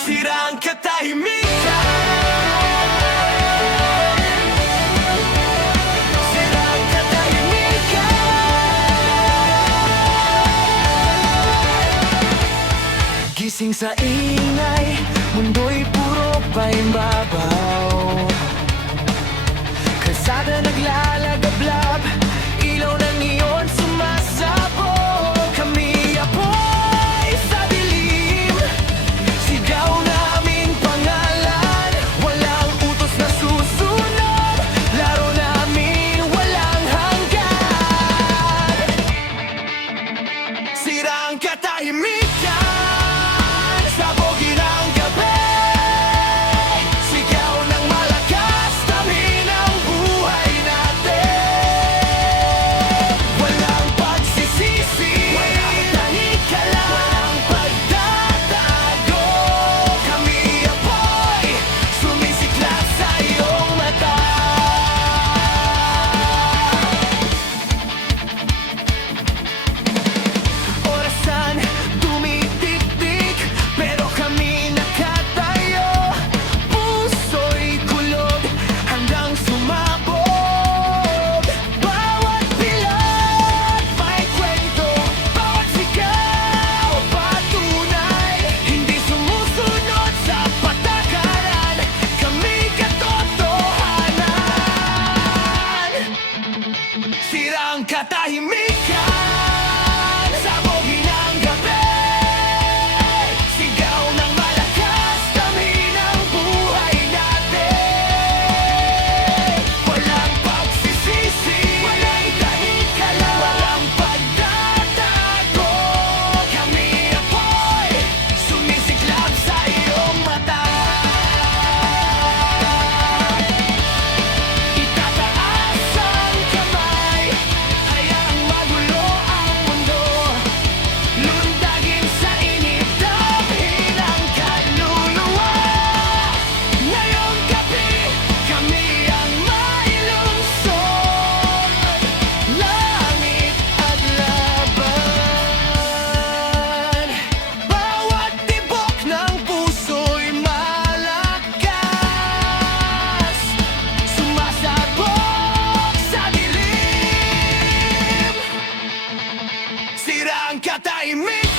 Sira ang katahimikan. Sira ang katahimikan. Gising sa ingay, mundo'y puro paimbabaw. Kalsada naglalagablab, ilaw ng neon sumasabog. Kami apoy sa dilim, sigaw naming pangalan. Walang utos na susunod, laro namin walang hanggan. Sira ang katahimikan, sabogin ang gabi. Sigaw ng malakas, tamin ang buhay natin. Walang pagsisisi, walang tanikala, walang pagtatago. Kami apoy, sumisiklab sa iyong mata. Orasan tumitik-tik, pero kami nakatayo. Puso'y kulog hanggang sumabog. Bawat pilot may kwento, bawat sigaw patunay. Hindi sumusunod sa patakaran, kami katotohanan. Sira ang katahimikan, sabogin ang gabi. Sigaw ng malakas, tamin ang buhay natin. Walang pagsisisi, walang tanikala, walang pagtatago. Kami apoy, sumisiklab sa iyong mata. Itataas ang kamay, hayaang magulo ang mundo. Lundagin sa init, damhin ang kaluluwa. Ngayong gabi, kami ang mailungsod. Langit at laban, bawat tibok ng puso'y malakas. Sumasabog sa dilim, sira ang katahimikan.